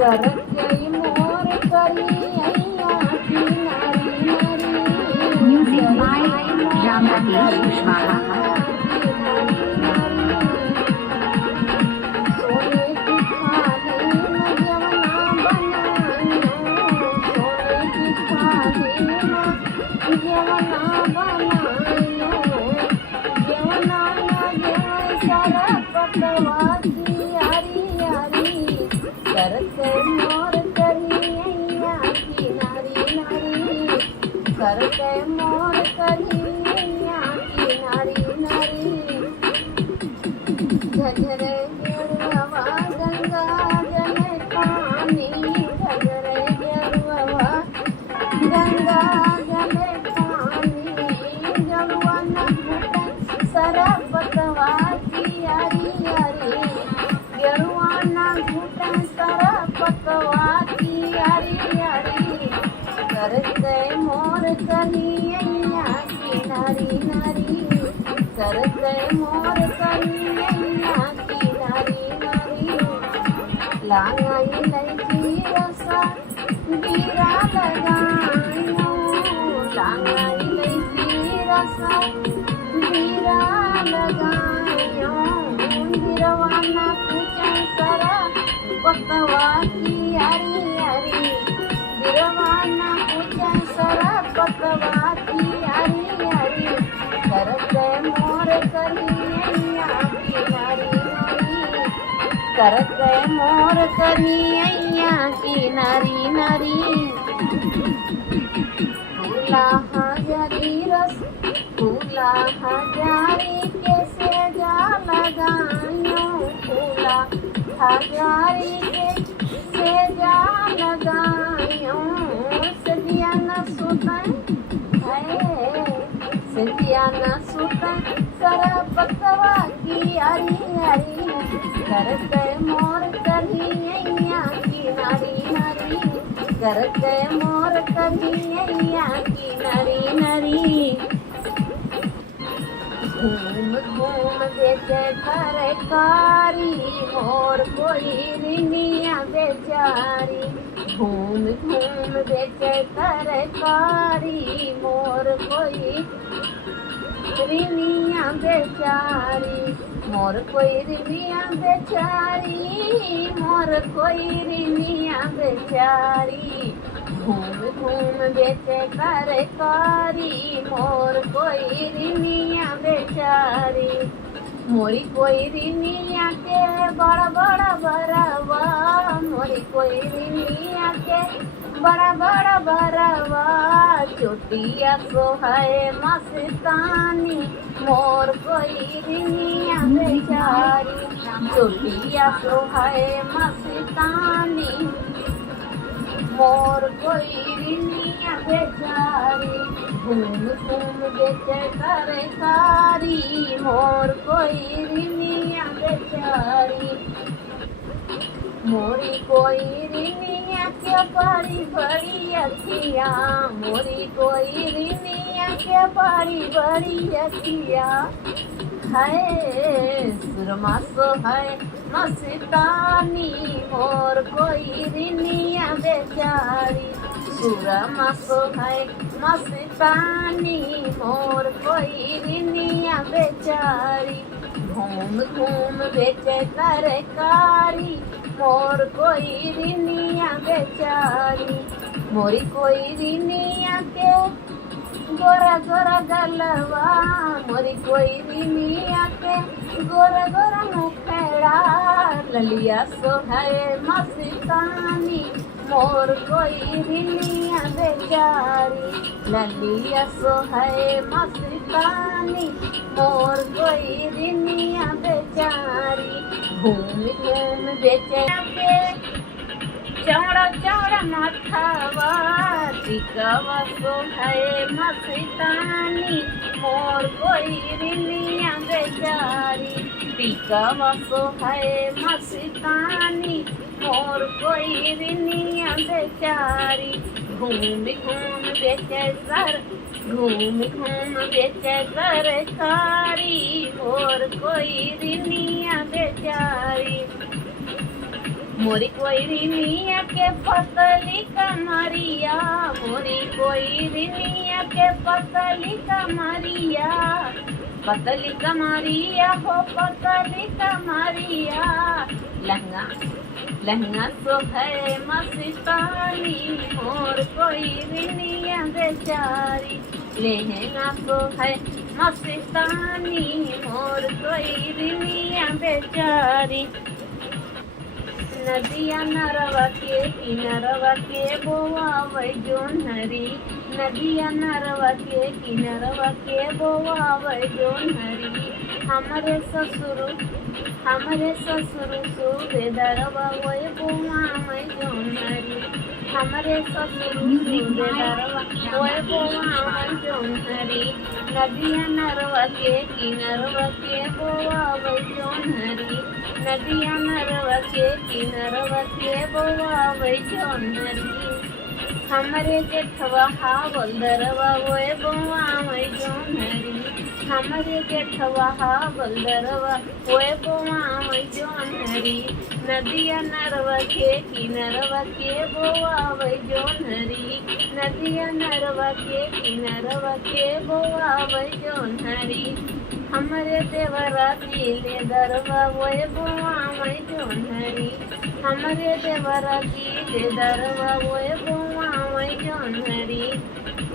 गरजई मोर करी अइया की नारी नारी Music by Ram Rakesh Kushwaha. सोने की थाली में जवना बनायो सोने की थाली में जवना बनायो जवना न सारा पतवा की यारी यारी करते मोर करी अइया की नारी नारी करते मोर करी अइया की नारी नारी झझरे गेरुआ गंगा जले पानी झझरे गेरुआ गंगा जले पानी जलवा न घुटे सरपतवा की यारी यारी गेरुआ न घुटे सरपतवा की यारी यारी करते मोर करी अइया की नारी नारी करते मोर करी अइया की नारी नारी लांगाई लैची रसा बीरा लगायो लांगाई लैची रसा बीरा लगायो बिरवाना पूछा सरा पतवा की यारी यारी बिरवाना पूछा सरा पतवा की यारी यारी करते मोर करी अइया की नारी नारी करते मोर करी अइया की नारी नारी फूला हजारी रस फूला हजारी कैसे जा लगायो फूला हजारी कैसे जा लगायो सदिया न सुतै सदिया न सुतै सरपतवा की यारी यारी करते मोर करी अइया की नारी नारी करते मोर करी अइया की नारी नारी घूम घूम बेचे तरकारी मोर कोई रिनिया बेचारी घूम घूम बेचे तरकारी मोर कोई रिनिया बेचारी मोर कोई रिनिया बेचारी मोर कोई रिनिया बेचारी घूम घूम बेचे तरकारी मोर कोई रिनिया बेचारी मोरी कोई रिनिया के बड़ा बड़ा बरवा मोरी कोई रिनिया के बड़ा बड़ा बरवा चोटिया सोहाए मस्तानी मोर कोई रिनिया बेचारी चोटिया सोहाए मस्तानी मोर कोई रिनिया बेचारी घूम घूम बेचे तरकारी मोर कोई रिनिया बेचारी मोरी कोई रिनिया के बड़ी बड़ी अखिया मोरी कोई रिनिया के बड़ी बड़ी अखिया है सुरमा सो है मस्तानी मोर कोई रिनिया बेचारी सुरमा सो है मस्तानी मोर कोई रिनिया बेचारी घूम घूम बेचे तरकारी मोर कोई रिनिया बेचारी मोरी कोई रिनिया के गोरा गोरा गलवा मोरी कोई रिनिया के गोरा गोरा मुखड़ा ललिया सोहाए मस्तानी मोर कोई रिनिया बेचारी ललिया सोहाए मस्तानी मोर कोई रिनिया बेचारी घूम घूम बेचे चौड़ा चौड़ा माथावा टिकवा सोहाए मस्तानी मोर कोई रिनिया बेचारी टिकवा सोहाए मस्तानी मोर कोई रिनिया बेचारी घूम घूम बेचे सर घूम घूम बेचे सरकारी मोर कोई रिनिया बेचारी मोरी कोई रिनिया के पतली कमरिया, मोरी कोई रिनिया के पतली कमरिया, पतली कमरिया हो पतली कमरिया। लहंगा लहंगा सोहे मस्तानी, मोर कोई रिनिया बेचारी। लहंगा सोहे मस्तानी, मोर कोई रिनिया बेचारी। नदिया नरवा के किनरवा के बोआवै जोन्हरी, नदिया नरवा के किनरवा के बोआवै जोन्हरी। हमरे ससुर सूबेदारवा वै बोआवै जोन्हरी, हमरे ससुर सूबेदारवा वै बोआवै जोन्हरी। नदिया नरवा के किनरवा के बोआवै जोन्हरी, नदिया नरवा के किनरवा के बोआवै जोन्हरी। हमरे जेठवा हावलदरवा वै बोआवै जोन्हरी, हमरे जेठवा हावलदरवा वै बोआवै जोन्हरी। नदिया नरवा के किनरवा के बोआवै जोन्हरी, नदिया नरवा के किनरवा के बोआवै जोन्हरी। हमरे देवरा दिले दरवा वै बोआवै जोन्हरी, हमरे देवरा दिले दरवा वै बोआवै जोन्हरी।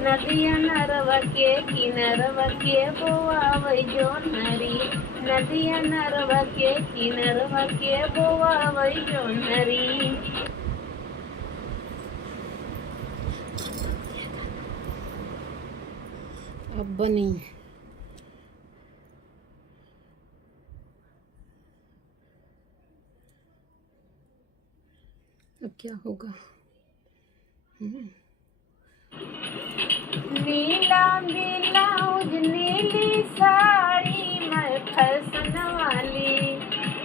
नदिया नरवा के किनरवा के बोआवै जोन्हरी, नदिया नरवा के किनरवा के बोआवै जोन्हरी। अब बनी अब क्या होगा? नीला ब्लाउज नीली साड़ी मैं फैशन वाली,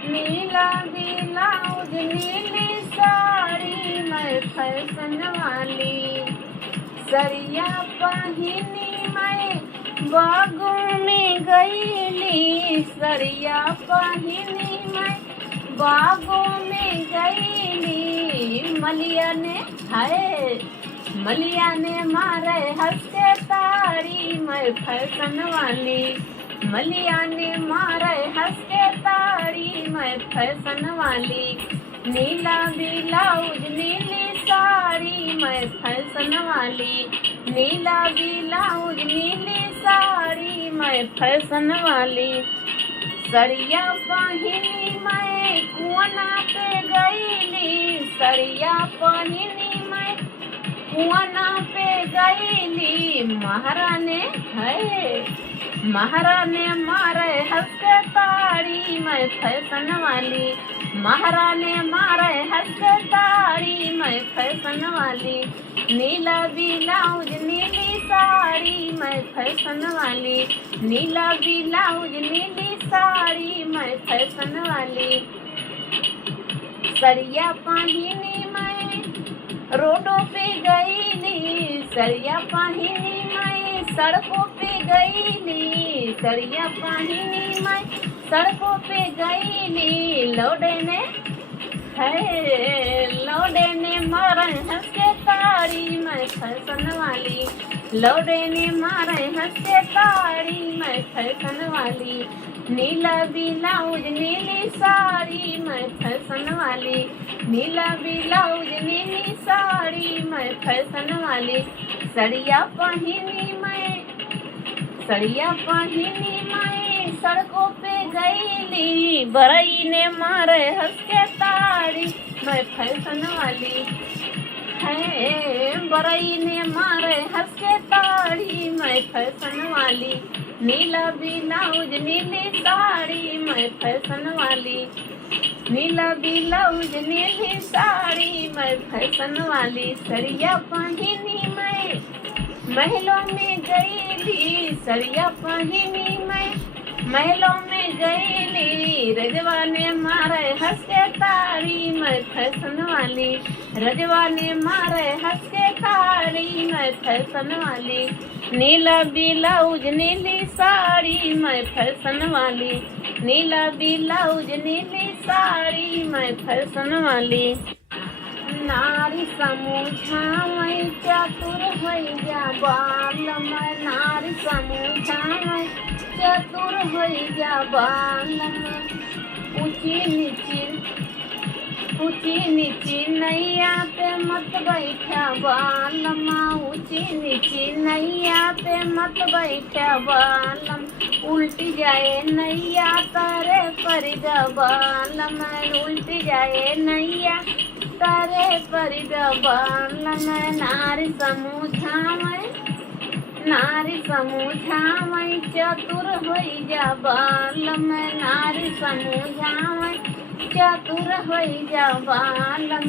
नीला ब्लाउज नीली साड़ी मैं फैशन वाली। सरिया पहिनी मैं बागों में गईली, सरिया पहिनी मैं बागों में गईली। मलिया ने मारे हंस के ताड़ी मैं फैशन वाली, मलिया ने मारे हंस के ताड़ी मैं फैशन वाली। नीला ब्लाउज नीली साड़ी मैं फैशन वाली, नीला ब्लाउज नीली साड़ी मैं फैशन वाली। सरिया पहिनी मैं कुआना पे गईली, सरिया पहिनी मैं कुआना पे गईली। महाराने मारे हंस के ताड़ी मैं फैशन वाली, महाराने मारे हंस के ताड़ी मैं फैशन वाली। नीला ब्लाउज नीली साड़ी मैं फैशन वाली, नीला ब्लाउज नीली साड़ी मैं फैशन वाली। सरिया पहिनी मैं रोडों पे गईली, सरिया पहिनी मैं सड़कों पे गईली, सरिया पहिनी मैं सड़कों पे गईली। लौडे ने मारे हंस के ताड़ी मैं फैशन वाली, लौडे ने मारे हंस के ताड़ी मैं फैशन वाली। नीला ब्लाउज नीली साड़ी मैं फैशन वाली, नीला ब्लाउज नीली साड़ी मैं फैशन वाली। सरिया पहिनी मैं सड़कों पे गईली, बरई ने मारे हंस के ताड़ी मैं फैशन वाली है, बरई ने मारे हंस के ताड़ी मैं फैशन वाली। नीला ब्लाउज नीली साड़ी मैं फैशन वाली, नीला ब्लाउज नीली साड़ी मैं फैशन वाली। सरिया पहिनी मैं महलों में गईली, सरिया पहिनी मैं महलों में गईली रजवा ने मारे हंस के ताड़ी मैं फैशन वाली रजवा ने मारे हंस के ताड़ी मैं फैशन वाली नीला ब्लाउज नीली साड़ी मैं फैशन वाली नीला ब्लाउज नीली साड़ी मैं फैशन वाली नारी समूझावै चतुर होइ जा बालम नारी समूझावै चतुर होइ जा बालम ऊंची नीची नैया पे मत बैठा बालम ऊंची नीची नैया पे मत बैठा बालम उल्टी जाए नैया तारे पर जा बालम उल्टी जाए नैया तारे पर जा बालम नारी समूझावै चतुर होइ जा बालम नारी समूझावै चतुर होइ जा बालम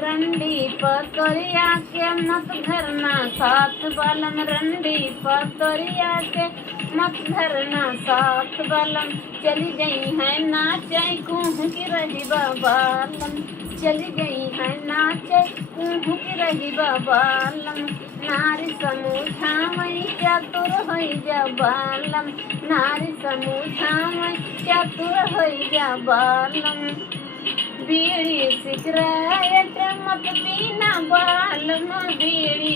रंडी पतोरिया के मत धरना साथ बालम रंडी पतोरिया के मत धरना साथ बालम चली गई है नाचे कुह की रही बालम चली गई है नाचे कुह की रही बालम नारी समूझावै चतुर होइ जा बालम नारी समूझावै चतुर होइ जा बालम बीड़ी सिगरेट मत पीना बालम बीड़ी